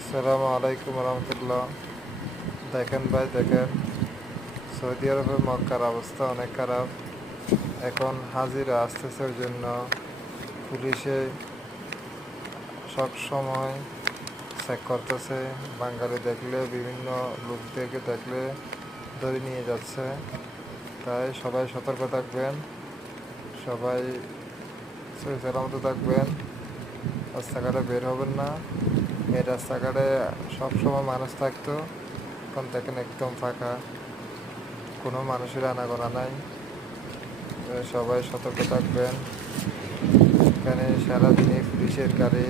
আসসালামু আলাইকুম রহমতুল্লাহ। দেখেন ভাই, দেখেন সৌদি আরবের মক্কার অবস্থা অনেক খারাপ। এখন হাজিরা আসতেছে, ওই জন্য পুলিশে সব সময় চেক করতেছে। বাঙালি দেখলে, বিভিন্ন লোকদেরকে দেখলে ধরে নিয়ে যাচ্ছে। তাই সবাই সতর্ক থাকবেন, সবাই সহি সালামত থাকবেন, রাস্তাঘাটে বের হবেন না। এই রাস্তাঘাটে সবসময় মানুষ থাকতো, এখন দেখেন একদম ফাঁকা, কোনো মানুষের আনাগোনা নাই। সবাই সতর্ক থাকবেন। এখানে সারাদিনই পুলিশের গাড়ি